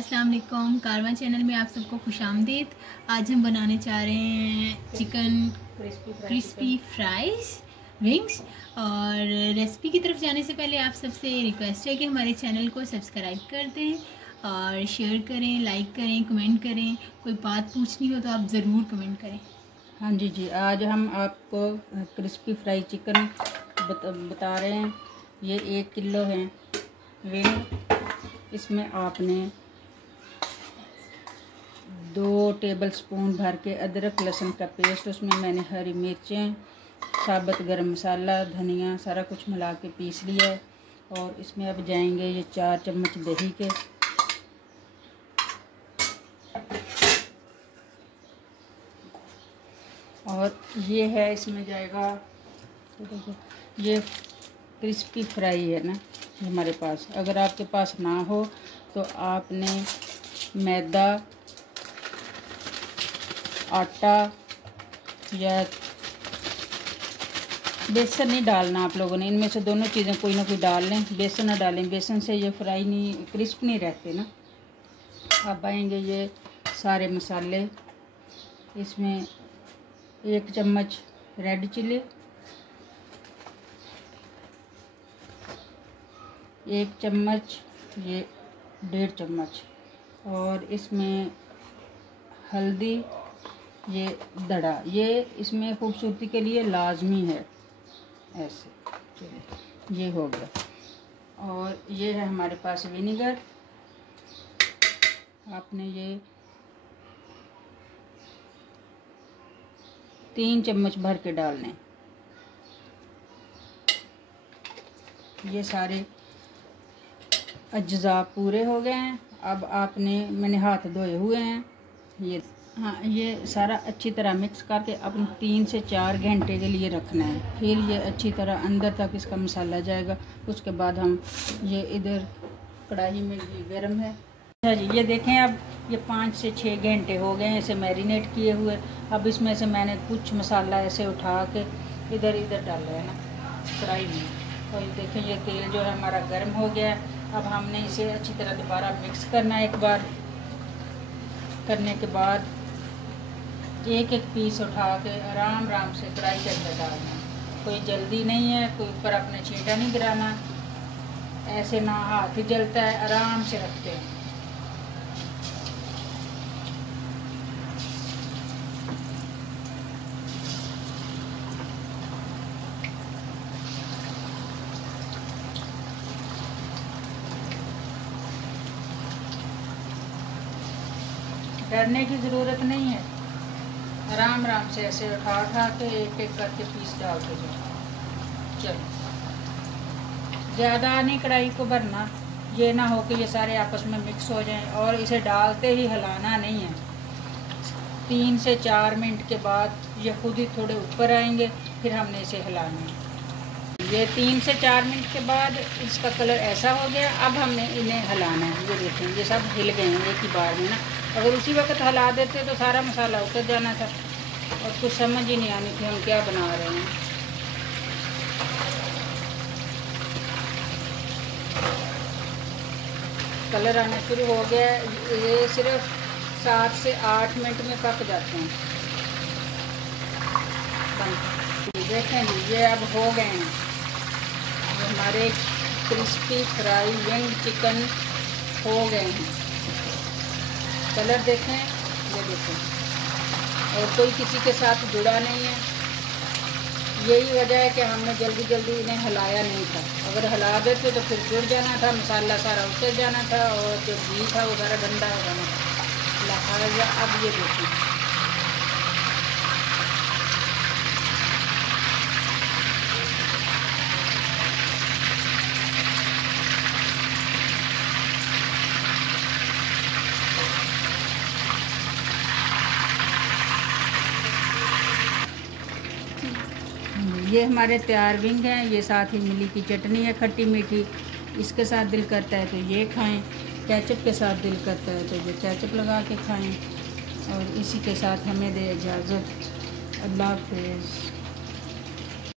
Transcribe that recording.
अस्सलाम वालेकुम। कारवां चैनल में आप सबको खुशामदीद। आज हम बनाने जा रहे हैं चिकन क्रिस्पी फ्राइज़ विंग्स। और रेसिपी की तरफ जाने से पहले आप सबसे रिक्वेस्ट है कि हमारे चैनल को सब्सक्राइब कर दें और शेयर करें, लाइक करें, कमेंट करें। कोई बात पूछनी हो तो आप ज़रूर कमेंट करें। हाँ जी, आज हम आपको क्रिस्पी फ्राई चिकन बता रहे हैं। ये 1 किलो है विंग। इसमें आपने 2 टेबलस्पून भर के अदरक लहसुन का पेस्ट, उसमें मैंने हरी मिर्चें, साबुत गरम मसाला, धनिया सारा कुछ मिला के पीस लिया है। और इसमें अब जाएंगे ये 4 चम्मच दही के, और ये है इसमें जाएगा, ये क्रिस्पी फ्राई है ना हमारे पास। अगर आपके पास ना हो तो आपने मैदा, आटा या बेसन नहीं डालना आप लोगों ने। इनमें से दोनों चीज़ें कोई ना कोई डाल लें। बेसन ना डालें, बेसन से ये फ्राई नहीं, क्रिस्प नहीं रहते ना। अब आएंगे ये सारे मसाले। इसमें 1 चम्मच रेड चिली, 1 चम्मच, ये 1.5 चम्मच, और इसमें हल्दी, ये दड़ा, ये इसमें खूबसूरती के लिए लाजमी है। ऐसे ये हो गया। और ये है हमारे पास विनेगर। आपने ये 3 चम्मच भर के डालने। ये सारे अज्जा पूरे हो गए हैं। अब आपने, मैंने हाथ धोए हुए हैं ये, हाँ, ये सारा अच्छी तरह मिक्स करके अपने 3 से 4 घंटे के लिए रखना है। फिर ये अच्छी तरह अंदर तक इसका मसाला जाएगा। उसके बाद हम ये इधर कढ़ाई में ये गर्म है। अच्छा जी, ये देखें, अब ये 5 से 6 घंटे हो गए हैं इसे मैरिनेट किए हुए। अब इसमें से मैंने कुछ मसाला ऐसे उठा के इधर इधर डाला है ना कढ़ाई में। और ये देखें, ये तेल जो है हमारा गर्म हो गया है। अब हमने इसे अच्छी तरह दोबारा मिक्स करना है। एक बार करने के बाद एक एक पीस उठा के आराम आराम से कढ़ाई के अंदर डालना है। कोई जल्दी नहीं है, कोई ऊपर अपने छींटा नहीं गिराना। ऐसे ना हाथ ही जलता है, आराम से रखते हैं। डरने की ज़रूरत नहीं है, आराम आराम से ऐसे उठा उठा के एक एक करके पीस डालते जाओ। चलो, ज़्यादा नहीं कढ़ाई को भरना, ये ना हो कि ये सारे आपस में मिक्स हो जाएं। और इसे डालते ही हिलाना नहीं है। 3 से 4 मिनट के बाद ये खुद ही थोड़े ऊपर आएंगे, फिर हमने इसे हिलाना है। ये 3 से 4 मिनट के बाद इसका कलर ऐसा हो गया। अब हमने इन्हें हिलाना है। ये देखें, ये सब हिल गए हैं एक ही बार में ना। अगर उसी वक्त हिला देते तो सारा मसाला उतर जाना था और कुछ समझ ही नहीं आनी थी हम क्या बना रहे हैं। कलर आना शुरू हो गया। ये सिर्फ 7 से 8 मिनट में पक जाते हैं। देखें जी, ये अब हो गए हैं हमारे क्रिस्पी फ्राई विंग चिकन हो गए हैं। कलर देखें, ये देखें, और कोई किसी के साथ जुड़ा नहीं है। यही वजह है कि हमने जल्दी जल्दी इन्हें हिलाया नहीं था। अगर हिला देते तो फिर जुड़ जाना था, मसाला सारा उतर जाना था और जो घी था वो सारा गंदा हो जाना था। लिहाजा अब ये देखें, ये हमारे तैयार विंग हैं। ये साथ ही मिली की चटनी है, खट्टी मीठी। इसके साथ दिल करता है तो ये खाएं, केचप के साथ दिल करता है तो ये केचप लगा के खाएं। और इसी के साथ हमें दे इजाज़त। अल्लाह हाफ़िज़।